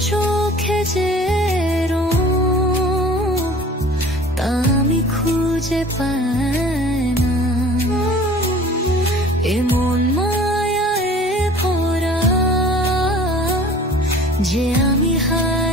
চোখে যে তা আমি খুঁজে পাই না। এমন মায়ায় ভরা যে আমি হার